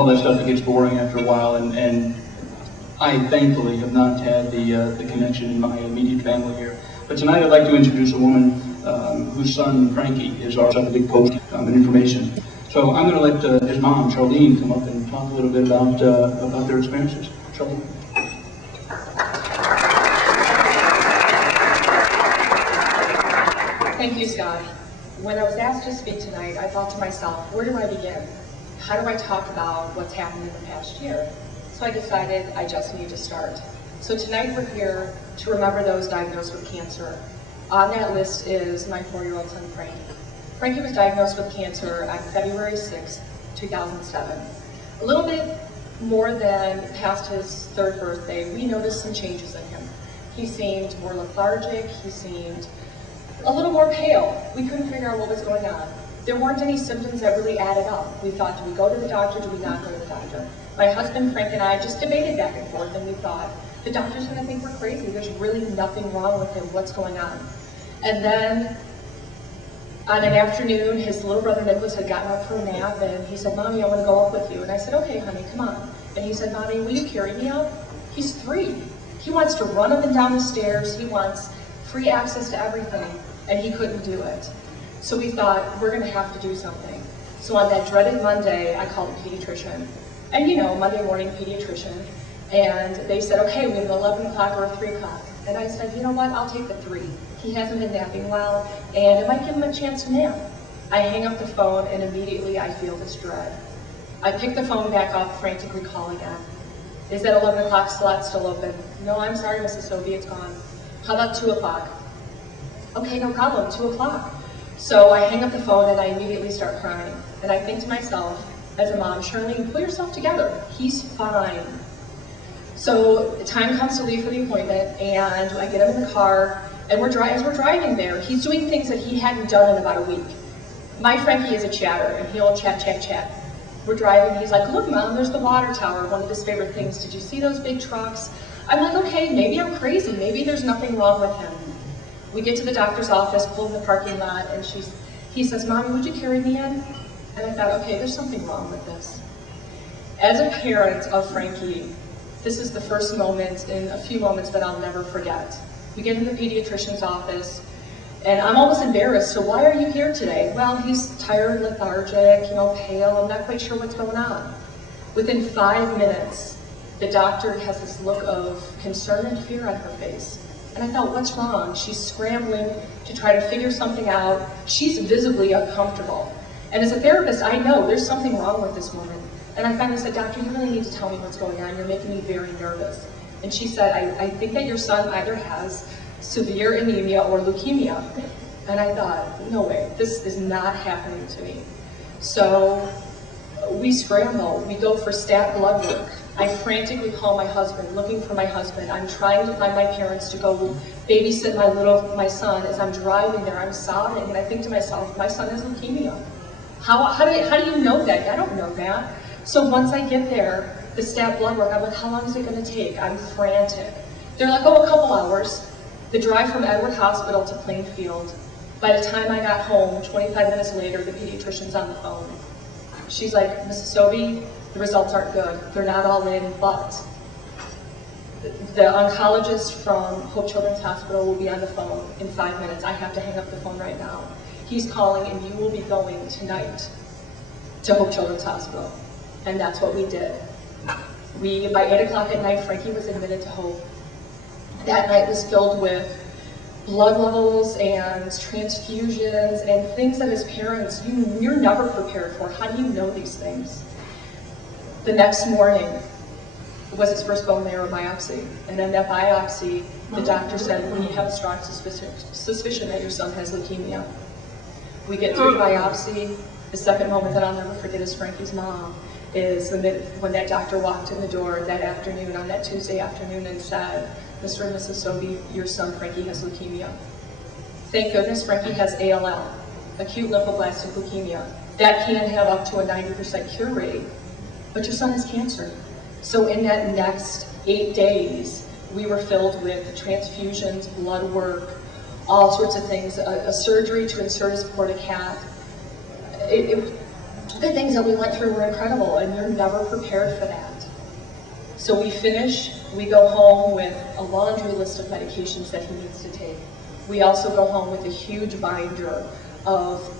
all that stuff that gets boring after a while, and I thankfully have not had the connection in my immediate family here. But tonight I'd like to introduce a woman whose son, Frankie, is our big post and information. So I'm going to let his mom, Charlene, come up and talk a little bit about their experiences. Charlene. Thank you, Scott. When I was asked to speak tonight, I thought to myself, where do I begin? How do I talk about what's happened in the past year? So I decided I just need to start. So tonight we're here to remember those diagnosed with cancer. On that list is my 4-year-old son, Frankie. Frankie was diagnosed with cancer on February 6, 2007. A little bit more than past his 3rd birthday, we noticed some changes in him. He seemed more lethargic, he seemed a little more pale. We couldn't figure out what was going on. There weren't any symptoms that really added up. We thought, do we go to the doctor, do we not go to the doctor? My husband, Frank, and I just debated back and forth, and we thought, the doctor's gonna think we're crazy. There's really nothing wrong with him. What's going on? And then, on an afternoon, his little brother Nicholas had gotten up for a nap, and he said, Mommy, I wanna go up with you. And I said, okay, honey, come on. And he said, Mommy, will you carry me up? He's 3. He wants to run up and down the stairs. He wants free access to everything, and he couldn't do it. So we thought, we're gonna have to do something. So on that dreaded Monday, I called a pediatrician. And you know, Monday morning pediatrician. And they said, okay, we have an 11 o'clock or a 3 o'clock. And I said, you know what, I'll take the 3. He hasn't been napping well, and it might give him a chance to nap. I hang up the phone, and immediately I feel this dread. I pick the phone back up, frantically call again. Is that 11 o'clock slot still open? No, I'm sorry, Mrs. Sobie, it's gone. How about 2 o'clock? Okay, no problem, 2 o'clock. So I hang up the phone and I immediately start crying. And I think to myself, as a mom, Charlene, pull yourself together. He's fine. So time comes to leave for the appointment, and I get him in the car, and as we're driving there, he's doing things that he hadn't done in about a week. My Frankie is a chatter, and he'll chat, chat, chat. We're driving, he's like, look, Mom, there's the water tower, one of his favorite things. Did you see those big trucks? I'm like, okay, maybe I'm crazy. Maybe there's nothing wrong with him. We get to the doctor's office, pull in the parking lot, and he says, Mommy, would you carry me in? And I thought, okay, there's something wrong with this. As a parent of Frankie, this is the first moment in a few moments that I'll never forget. We get in the pediatrician's office, and I'm almost embarrassed. So why are you here today? Well, he's tired, lethargic, pale. I'm not quite sure what's going on. Within 5 minutes, the doctor has this look of concern and fear on her face. And I thought, what's wrong? She's scrambling to try to figure something out. She's visibly uncomfortable. And as a therapist, I know there's something wrong with this woman. And I finally said, Doctor, you really need to tell me what's going on. You're making me very nervous. And she said, I think that your son either has severe anemia or leukemia. And I thought, no way, this is not happening to me. So we scramble. We go for stat blood work. I frantically call my husband, looking for my husband. I'm trying to find my parents to go babysit my son. As I'm driving there, I'm sobbing, and I think to myself, my son has leukemia. How do you know that? I don't know that. So once I get there, the stat blood work, I'm like, how long is it gonna take? I'm frantic. They're like, oh, a couple hours. The drive from Edward Hospital to Plainfield. By the time I got home, 25 minutes later, the pediatrician's on the phone. She's like, Mrs. Sobie, the results aren't good. They're not all in, but the oncologist from Hope Children's Hospital will be on the phone in 5 minutes. I have to hang up the phone right now. He's calling, and you will be going tonight to Hope Children's Hospital. And that's what we did. By 8 o'clock at night, Frankie was admitted to Hope. That night was filled with blood levels and transfusions and things that as parents, you're never prepared for. How do you know these things? The next morning was his first bone marrow biopsy. And in that biopsy, the doctor said, we have a strong suspicion that your son has leukemia. We get through the biopsy. The second moment that I'll never forget is Frankie's mom is when that doctor walked in the door that afternoon, on that Tuesday afternoon, and said, Mr. and Mrs. Sobie, your son Frankie has leukemia. Thank goodness Frankie has ALL, acute lymphoblastic leukemia. That can have up to a 90% cure rate, but your son has cancer. So in that next 8 days, we were filled with transfusions, blood work, all sorts of things, a surgery to insert his portacat. the things that we went through were incredible, and you're never prepared for that. So we finish, we go home with a laundry list of medications that he needs to take. We also go home with a huge binder of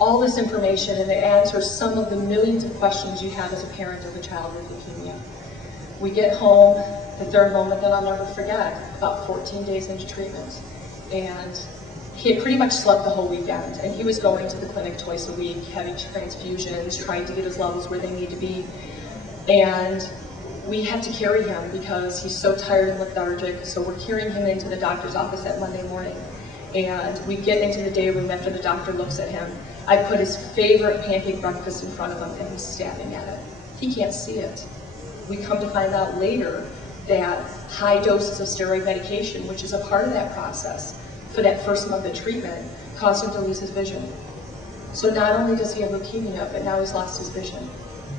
all this information, and it answers some of the millions of questions you have as a parent of a child with leukemia. We get home, the third moment that I'll never forget, about 14 days into treatment. And he had pretty much slept the whole weekend, and he was going to the clinic twice a week, having transfusions, trying to get his levels where they need to be. And we had to carry him because he's so tired and lethargic, so we're carrying him into the doctor's office that Monday morning. And we get into the day room after the doctor looks at him. I put his favorite pancake breakfast in front of him, and he's stabbing at it. He can't see it. We come to find out later that high doses of steroid medication, which is a part of that process, for that first month of treatment, caused him to lose his vision. So not only does he have leukemia, but now he's lost his vision.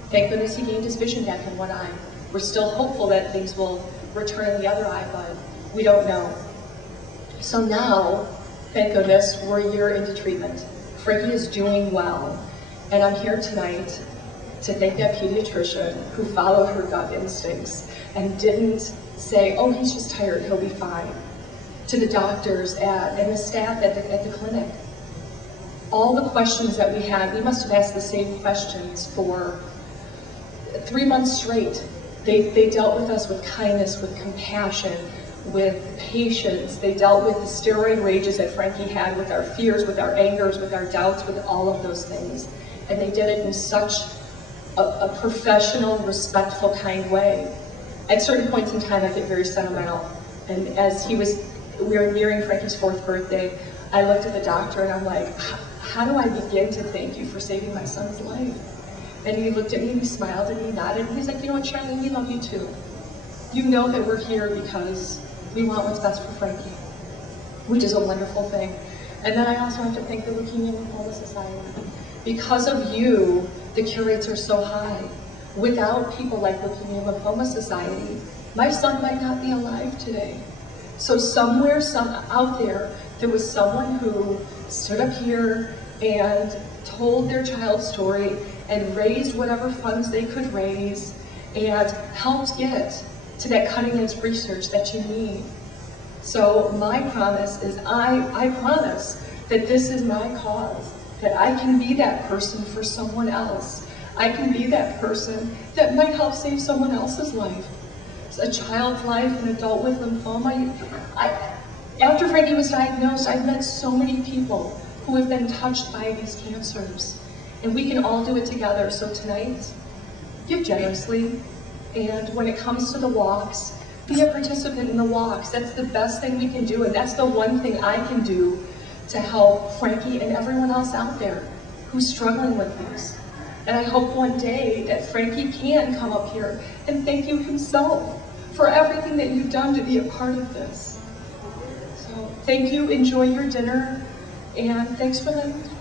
Thank goodness he gained his vision back in one eye. We're still hopeful that things will return in the other eye, but we don't know. So now, thank goodness, we're a year into treatment. Frankie is doing well, and I'm here tonight to thank that pediatrician who followed her gut instincts and didn't say, oh, he's just tired, he'll be fine. To the doctors and the staff at the clinic. All the questions that we had, we must have asked the same questions for 3 months straight. They dealt with us with kindness, with compassion, with patience. They dealt with the steroid rages that Frankie had, with our fears, with our angers, with our doubts, with all of those things. And they did it in such a professional, respectful, kind way. At certain points in time, I get very sentimental. And as we were nearing Frankie's 4th birthday, I looked at the doctor and I'm like, how do I begin to thank you for saving my son's life? And he looked at me and he smiled and he nodded and he's like, you know what, Charlene, we love you too. You know that we're here because we want what's best for Frankie, which is a wonderful thing. And then I also have to thank the Leukemia and Lymphoma Society. Because of you, the cure rates are so high. Without people like Leukemia and Lymphoma Society, my son might not be alive today. So somewhere, out there was someone who stood up here and told their child's story and raised whatever funds they could raise and helped get to that cutting-edge research that you need. So my promise is I promise that this is my cause, that I can be that person for someone else. I can be that person that might help save someone else's life. A child's life, an adult with lymphoma. After Frankie was diagnosed, I've met so many people who have been touched by these cancers. And we can all do it together. So tonight, give generously. And when it comes to the walks, be a participant in the walks. That's the best thing we can do. And that's the one thing I can do to help Frankie and everyone else out there who's struggling with this. And I hope one day that Frankie can come up here and thank you himself for everything that you've done to be a part of this. So thank you, enjoy your dinner, and thanks for letting me talk.